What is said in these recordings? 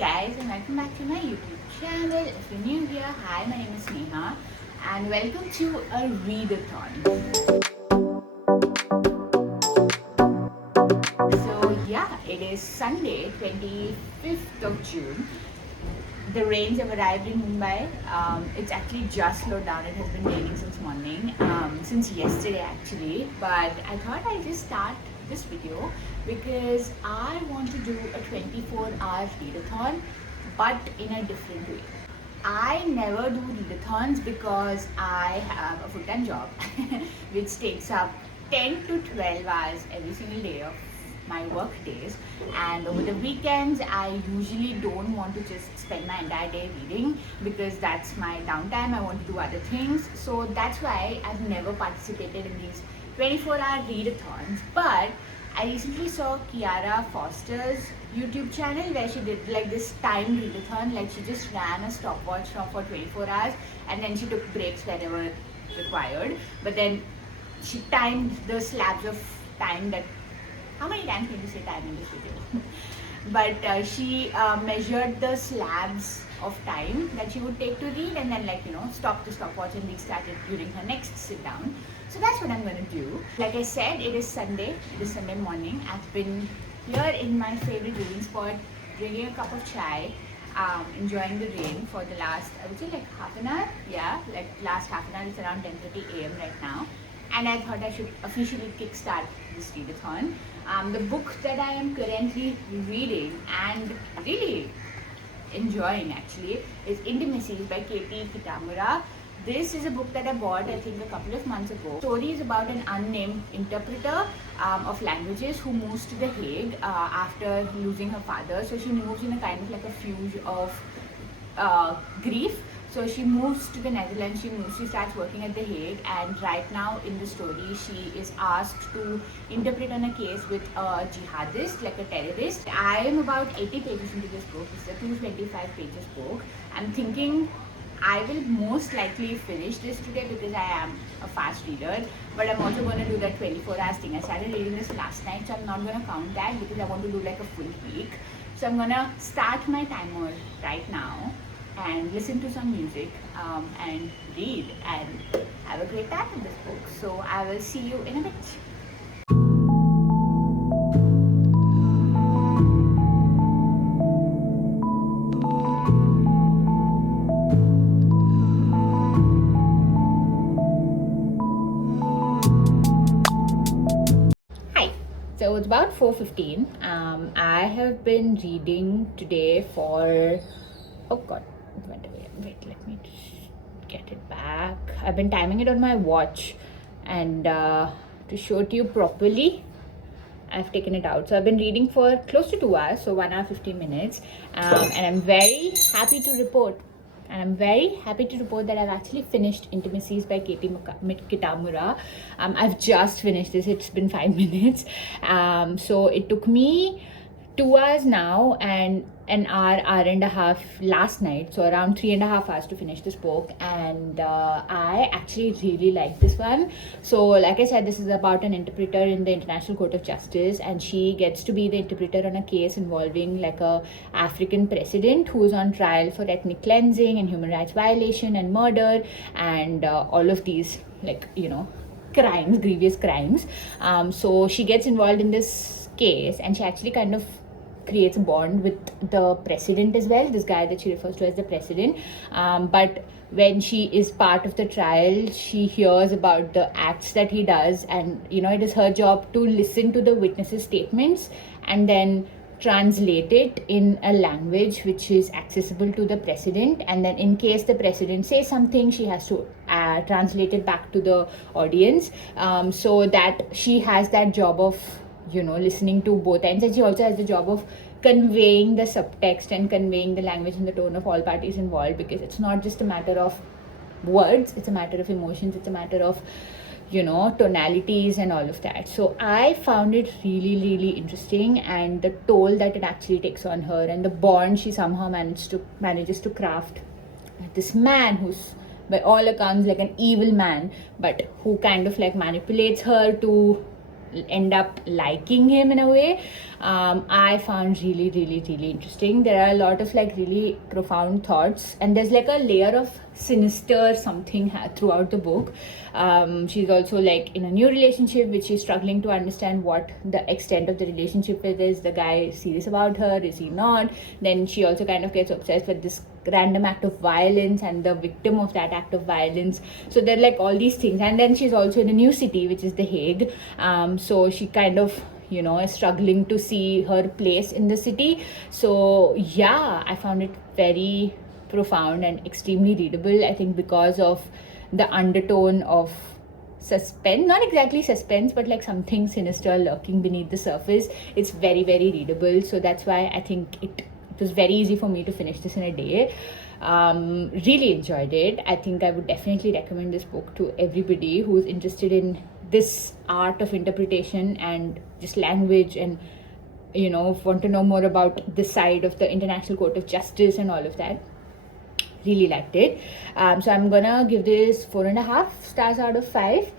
guys, and welcome back to my YouTube channel. If you're new here, hi, my name is Neha and welcome to a readathon. So yeah, it is Sunday 25th of June. The rains have arrived in Mumbai. It's actually just slowed down. It has been raining since morning, since yesterday actually. But I thought I'd just start this video because I want to do a 24-hour readathon, but in a different way. I never do readathons because I have a full-time job which takes up 10 to 12 hours every single day of my work days, and over the weekends I usually don't want to just spend my entire day reading because that's my downtime. I want to do other things, so that's why I've never participated in these 24-hour readathons. But I recently saw Kiara Foster's YouTube channel where she did like this timed readathon. Like she just ran a stopwatch for 24 hours and then she took breaks whenever required, but then she timed the slabs of time that, how many times can you say time in this video? But she measured the slabs of time that she would take to read and then stop the stopwatch and restart it during her next sit down. So that's what I'm going to do. Like I said, it is Sunday. It is Sunday morning. I've been here in my favorite reading spot, drinking a cup of chai, enjoying the rain for the last, I would say like half an hour. Yeah, like last half an hour. It's around 10:30 a.m. right now. And I thought I should officially kickstart this readathon. The book that I am currently reading and really enjoying actually is Intimacies by K.T. Kitamura. This is a book that I bought I think a couple of months ago. The story is about an unnamed interpreter of languages who moves to The Hague after losing her father. So she moves in a kind of like a fugue of grief. So she moves to the Netherlands, she starts working at The Hague, and right now in the story she is asked to interpret on a case with a jihadist, like a terrorist. I am about 80 pages into this book. It's a 225 pages book. I'm thinking I will most likely finish this today because I am a fast reader, but I'm also going to do that 24 hours thing. I started reading this last night, so I'm not going to count that because I want to do like a full week. So I'm going to start my timer right now and listen to some music and read and have a great time with this book. So I will see you in a bit. Hi. So it's about 4:15. I have been reading today for, oh god, it went away. Wait, let me get it back. I've been timing it on my watch, and to show it to you properly, I've taken it out. So I've been reading for close to 2 hours, so 1 hour 15 minutes, and I'm very happy to report. That I've actually finished Intimacies by K.T. Kitamura. I've just finished this. It's been 5 minutes. So it took me 2 hours now and an hour and a half last night, so around 3.5 hours to finish this book. And I actually really like this one. So like I said, this is about an interpreter in the International Court of Justice, and she gets to be the interpreter on a case involving like a African president who is on trial for ethnic cleansing and human rights violation and murder and all of these crimes, grievous crimes. So she gets involved in this case, and she actually kind of creates a bond with the president as well, this guy that she refers to as the president. But when she is part of the trial, she hears about the acts that he does, and it is her job to listen to the witnesses' statements and then translate it in a language which is accessible to the president. And then in case the president says something, she has to translate it back to the audience, so that she has that job of listening to both ends, and she also has the job of conveying the subtext and conveying the language and the tone of all parties involved, because it's not just a matter of words, it's a matter of emotions, it's a matter of tonalities and all of that. So I found it really interesting, and the toll that it actually takes on her and the bond she somehow manages to craft with this man who's by all accounts like an evil man, but who kind of like manipulates her to end up liking him in a way, I found really, really, really interesting. There are a lot of like really profound thoughts, and there's like a layer of sinister something throughout the book. She's also like in a new relationship which she's struggling to understand what the extent of the relationship with is. The guy is serious about her, is he not? Then she also kind of gets obsessed with this random act of violence and the victim of that act of violence. So there are like all these things, and then she's also in a new city which is The Hague. So she kind of is struggling to see her place in the city. So yeah, I found it very profound and extremely readable, I think, because of the undertone of suspense, not exactly suspense, but like something sinister lurking beneath the surface. It's very, very readable. So that's why I think it was very easy for me to finish this in a day. Really enjoyed it. I think I would definitely recommend this book to everybody who's interested in this art of interpretation and just language, and want to know more about this side of the International Court of Justice and all of that. Really liked it. So I'm gonna give this 4.5 stars out of 5.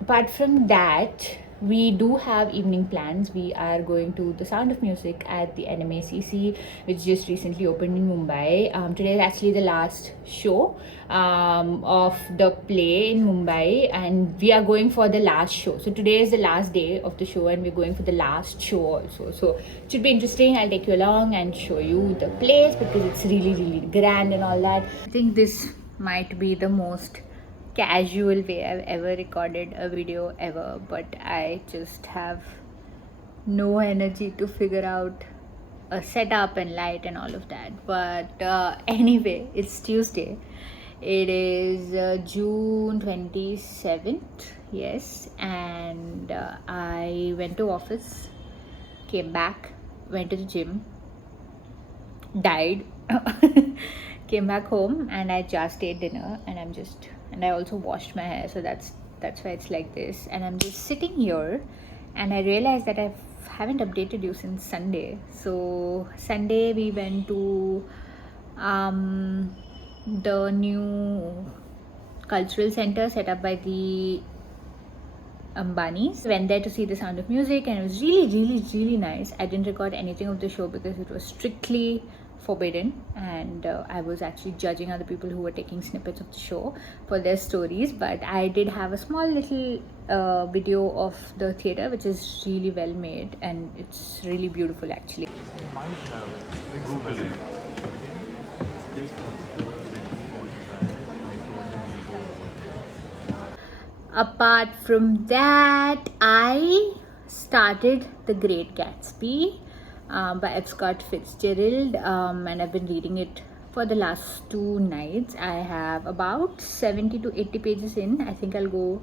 Apart from that, we do have evening plans. We are going to The Sound of Music at the NMACC, which just recently opened in Mumbai. Today is actually the last show of the play in Mumbai, and we are going for the last show. So today is the last day of the show, and we're going for the last show also. So it should be interesting. I'll take you along and show you the place because it's really, really grand and all that. I think this might be the most casual way I've ever recorded a video ever, but I just have no energy to figure out a setup and light and all of that. But anyway, it's Tuesday. It is June 27th, yes, and I went to office, came back, went to the gym, died, came back home, and I just ate dinner, and I also washed my hair. So that's why it's like this. And I'm just sitting here, and I realized that I haven't updated you since Sunday. So Sunday we went to the new cultural center set up by the Ambanis. Went there to see The Sound of Music, and it was really, really, really nice. I didn't record anything of the show because it was strictly forbidden, and I was actually judging other people who were taking snippets of the show for their stories. But I did have a small little video of the theater, which is really well made, and it's really beautiful actually. Apart from that, I started The Great Gatsby by F. Scott Fitzgerald, and I've been reading it for the last 2 nights. I have about 70 to 80 pages in. I think I'll go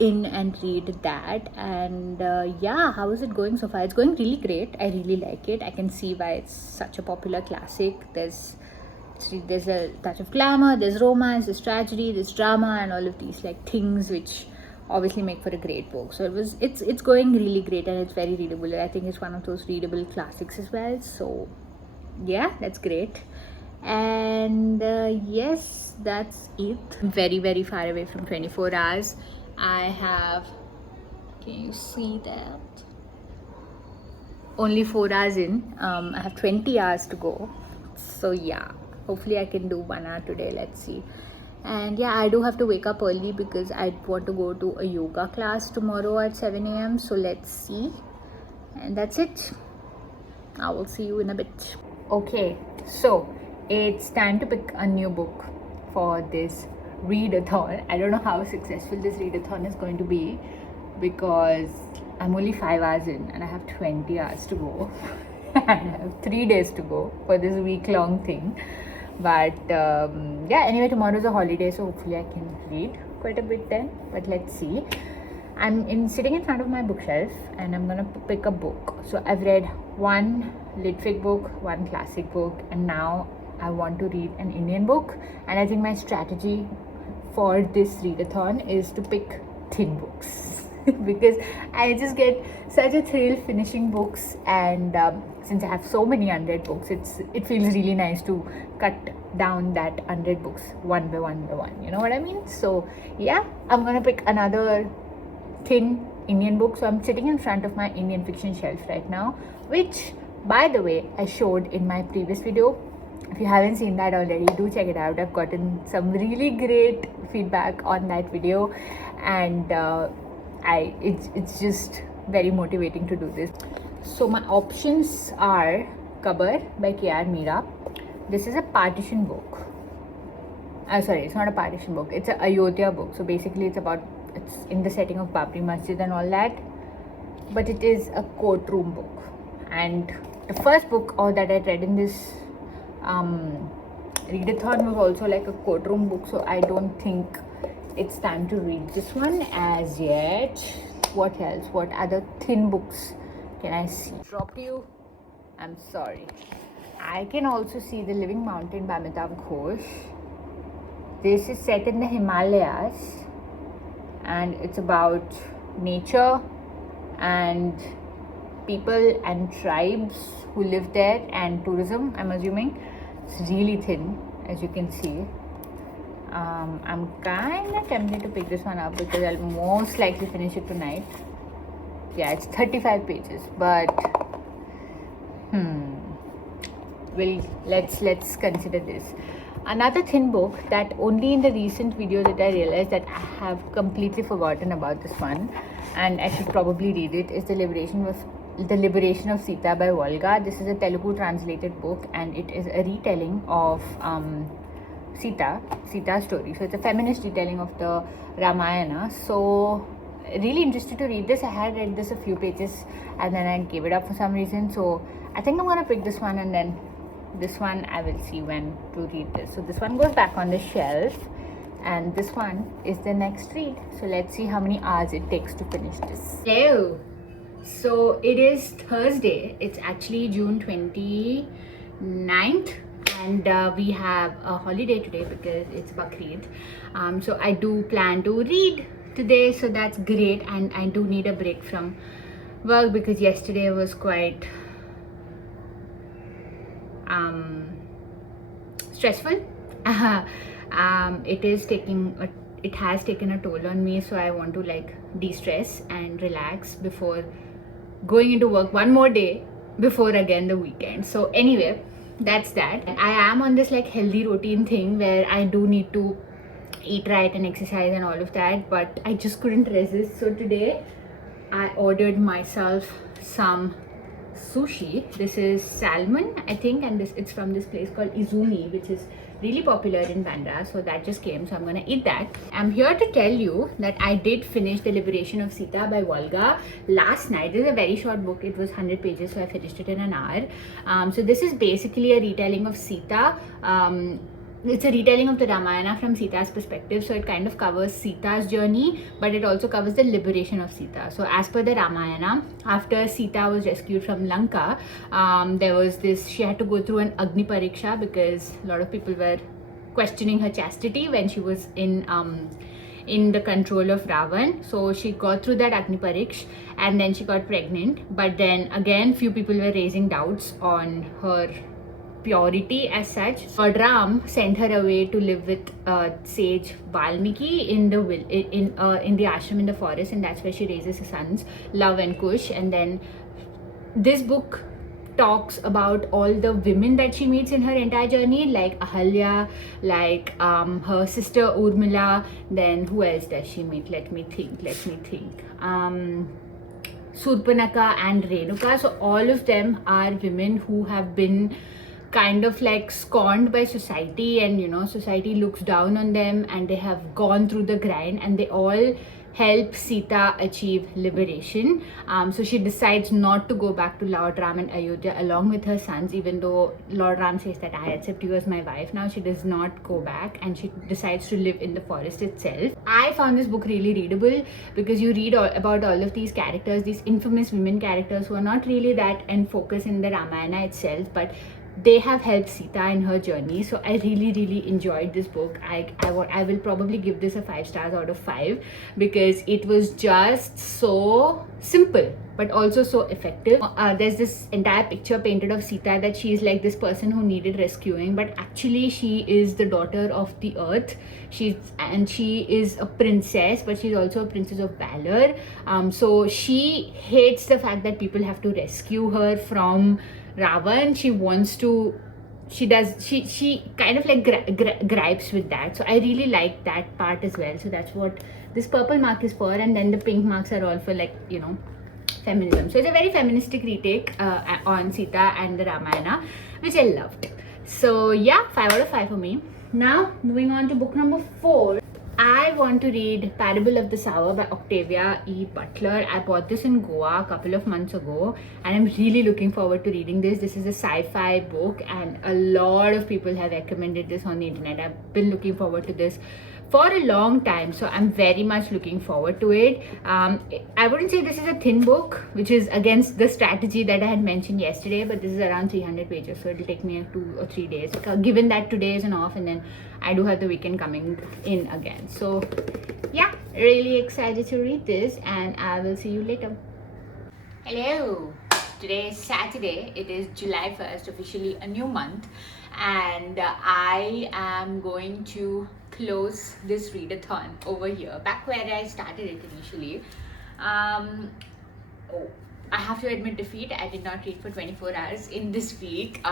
in and read that. And yeah, how is it going so far? It's going really great. I really like it. I can see why it's such a popular classic. There's a touch of glamour, there's romance, there's tragedy, there's drama, and all of these like things which obviously make for a great book. So it's going really great, and it's very readable. I think it's one of those readable classics as well. So yeah, that's great. And yes, that's it. I'm very, very far away from 24 hours. I have, can you see that? Only 4 hours in. I have 20 hours to go. So yeah, hopefully I can do 1 hour today. Let's see. And yeah, I do have to wake up early because I want to go to a yoga class tomorrow at 7 a.m. So let's see. And that's it. I will see you in a bit. Okay, so it's time to pick a new book for this readathon. I don't know how successful this readathon is going to be because I'm only 5 hours in and I have 20 hours to go. And I have 3 days to go for this week-long thing. But yeah, anyway, tomorrow is a holiday, so hopefully I can read quite a bit then. But let's see. I'm sitting in front of my bookshelf and I'm gonna pick a book. So I've read 1 lit-fic book, 1 classic book, and now I want to read an Indian book. And I think my strategy for this readathon is to pick thin books because I just get such a thrill finishing books, and since I have so many unread books, it feels really nice to cut down that unread books one by one by one, you know what I mean? So yeah, I'm gonna pick another thin Indian book. So I'm sitting in front of my Indian fiction shelf right now, which, by the way, I showed in my previous video. If you haven't seen that already, do check it out. I've gotten some really great feedback on that video, and it's just very motivating to do this. So my options are Kabar by K.R. Meera. This is a partition book. Sorry, it's not a partition book. It's an Ayodhya book. So basically, it's in the setting of Babri Masjid and all that. But it is a courtroom book. And the first book that I read in this readathon was also like a courtroom book. So I don't think it's time to read this one as yet. What else? What other thin books can I see? Drop you? I'm sorry. I can also see The Living Mountain by Amitav Ghosh. This is set in the Himalayas, and it's about nature and people and tribes who live there, and tourism, I'm assuming. It's really thin, as you can see. I'm kind of tempted to pick this one up because I'll most likely finish it tonight. Yeah, it's 35 pages, but let's consider this. Another thin book that only in the recent video that I realized that I have completely forgotten about this one, and I should probably read it, is The Liberation of Sita by Volga. This is a Telugu translated book, and it is a retelling of Sita's story. So it's a feminist retelling of the Ramayana. So really interested to read this. I had read this a few pages and then I gave it up for some reason. So I think I'm gonna pick this one, and then this one I will see when to read this. So this one goes back on the shelf, and this one is the next read. So let's see how many hours it takes to finish this. Hello. So it is Thursday. It's actually June 29th, and we have a holiday today because it's Bakrid. So I do plan to read today, so that's great, and I do need a break from work because yesterday was quite stressful. It has taken a toll on me, so I want to like de-stress and relax before going into work one more day before again the weekend. So anyway, that's that. I am on this like healthy routine thing where I do need to eat right and exercise and all of that, but I just couldn't resist. So today I ordered myself some sushi. This is salmon, I think, and it's from this place called Izumi, which is really popular in Bandra. So that just came, so I'm gonna eat that. I'm here to tell you that I did finish The Liberation of Sita by Volga last night. This is a very short book. It was 100 pages, so I finished it in an hour. So this is basically a retelling of Sita. It's a retelling of the Ramayana from Sita's perspective. So it kind of covers Sita's journey, but it also covers the liberation of Sita. So as per the Ramayana, after Sita was rescued from Lanka, there was this, she had to go through an Agni Pariksha because a lot of people were questioning her chastity when she was in the control of Ravan. So she got through that Agni Pariksha and then she got pregnant. But then again, few people were raising doubts on her purity as such. Lord Ram sent her away to live with sage Valmiki in the ashram in the forest, and that's where she raises her sons, Love and Kush. And then this book talks about all the women that she meets in her entire journey, like Ahalya, like her sister Urmila. Then who else does she meet? Let me think. Surpanaka and Renuka. So all of them are women who have been kind of like scorned by society, and you know, society looks down on them, and they have gone through the grind, and they all help Sita achieve liberation. So she decides not to go back to Lord Ram and Ayodhya along with her sons, even though Lord Ram says that I accept you as my wife now. She does not go back, and she decides to live in the forest itself. I found this book really readable because you read about all of these characters, these infamous women characters who are not really that in focus in the Ramayana itself, but they have helped Sita in her journey. So I really enjoyed this book. I will probably give this a 5 stars out of 5 because it was just so simple but also so effective. There's this entire picture painted of Sita that she is like this person who needed rescuing, but actually she is the daughter of the earth. She is a princess, but she's also a princess of valor. So she hates the fact that people have to rescue her from Ravan. She kind of like gripes with that. So I really like that part as well. So that's what this purple mark is for, and then the pink marks are all for, like, you know, feminism. So it's a very feministic retake on Sita and the Ramayana, which I loved. So yeah, 5 out of 5 for me. Now moving on to book number 4. I want to read Parable of the Sower by Octavia E. Butler. I bought this in Goa a couple of months ago and I'm really looking forward to reading this. This is a sci-fi book and a lot of people have recommended this on the internet. I've been looking forward to this for a long time, so I'm very much looking forward to it. I wouldn't say this is a thin book, which is against the strategy that I had mentioned yesterday, but this is around 300 pages, so it'll take me 2 or 3 days, given that today is an off and then I do have the weekend coming in again. So yeah, really excited to read this and I will see you later. Hello, today is Saturday. It is July 1st, officially a new month, and I am going to close this readathon over here, back where I started it initially. I have to admit defeat. I did not read for 24 hours in this week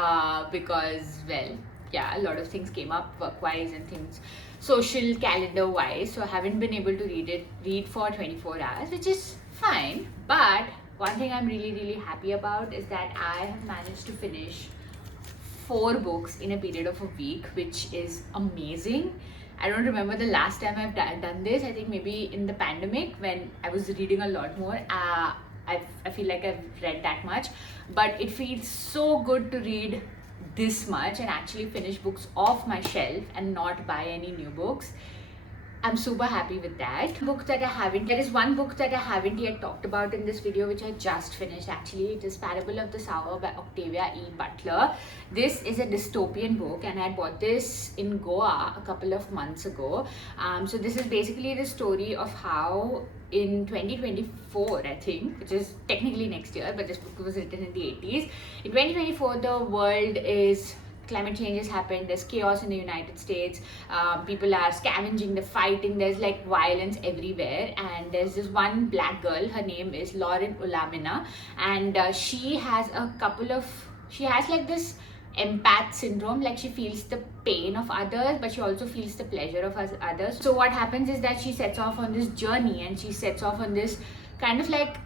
because, well, yeah, a lot of things came up work-wise and things social calendar-wise, so I haven't been able to read for 24 hours, which is fine. But one thing I'm really happy about is that I have managed to finish 4 books in a period of a week, which is amazing. I don't remember the last time I've done this. I think maybe in the pandemic when I was reading a lot more. I feel like I've read that much, but it feels so good to read this much and actually finish books off my shelf and not buy any new books. I'm super happy with that. There is one book that I haven't yet talked about in this video, which I just finished actually. It is Parable of the Sower by Octavia E. Butler. This is a dystopian book and I bought this in Goa a couple of months ago. So this is basically the story of how in 2024, I think, which is technically next year, but this book was written in the 80s. In 2024, the world is climate change has happened, there's chaos in the United States, people are scavenging, they're fighting, there's like violence everywhere, and there's this one black girl, her name is Lauren Ulamina, and she has like this empath syndrome, like she feels the pain of others but she also feels the pleasure of others. So what happens is that she sets off on this journey and she sets off on this kind of like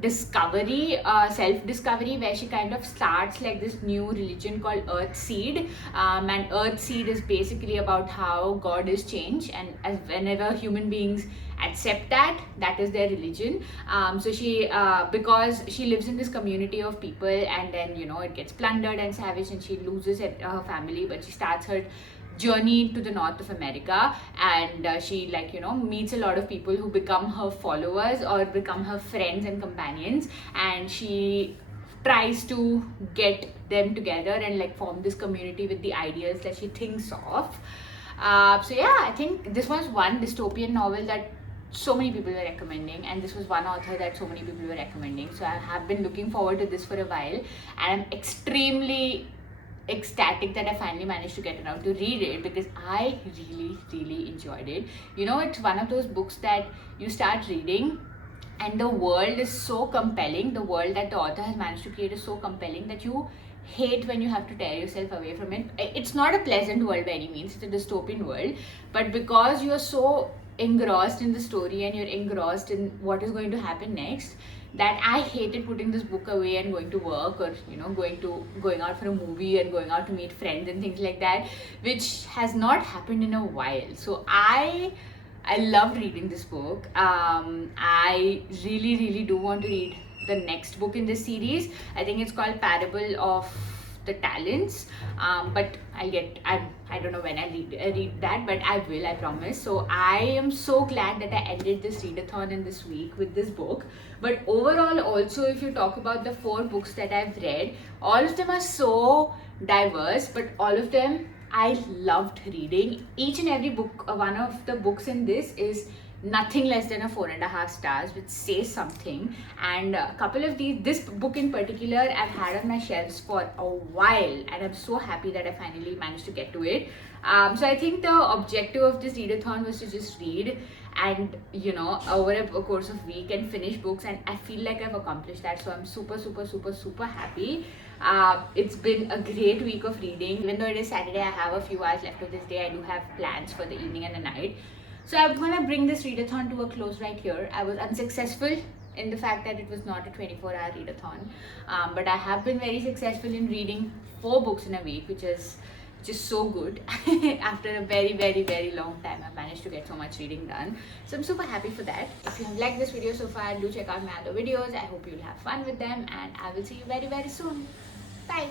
discovery, self-discovery, where she kind of starts like this new religion called Earth Seed, and Earth Seed is basically about how God is change, and as whenever human beings accept that is their religion. So she because she lives in this community of people and then, you know, it gets plundered and savaged and she loses her family, but she starts her journey to the north of America, and she, like, you know, meets a lot of people who become her followers or become her friends and companions, and she tries to get them together and like form this community with the ideas that she thinks of. So yeah, I think this was one dystopian novel that so many people were recommending, and this was one author that so many people were recommending, so I have been looking forward to this for a while, and I'm extremely ecstatic that I finally managed to get around to read it because I really enjoyed it. You know, it's one of those books that you start reading and the world is so compelling, the world that the author has managed to create is so compelling that you hate when you have to tear yourself away from it. It's not a pleasant world by any means, it's a dystopian world, but because you're so engrossed in the story and you're engrossed in what is going to happen next, that I hated putting this book away and going to work, or, you know, going out for a movie and going out to meet friends and things like that, which has not happened in a while. So I loved reading this book. I really do want to read the next book in this series. I think it's called Parable of the Talents, but I don't know when I read that, but I will, I promise. So I am so glad that I ended this readathon in this week with this book. But overall also, if you talk about the 4 books that I've read, all of them are so diverse, but all of them I loved reading. Each and every book, one of the books in this is nothing less than a 4.5 stars, which says something. And a couple of this book in particular, I've had on my shelves for a while, and I'm so happy that I finally managed to get to it. So I think the objective of this readathon was to just read and, you know, over a course of week and finish books, and I feel like I've accomplished that. So I'm super happy. It's been a great week of reading. Even though it is Saturday, I have a few hours left of this day. I do have plans for the evening and the night. So I'm gonna bring this readathon to a close right here. I was unsuccessful in the fact that it was not a 24-hour readathon, but I have been very successful in reading 4 books in a week, which is just so good. After a very long time, I've managed to get so much reading done. So I'm super happy for that. If you have liked this video so far, do check out my other videos. I hope you'll have fun with them, and I will see you very soon. Bye.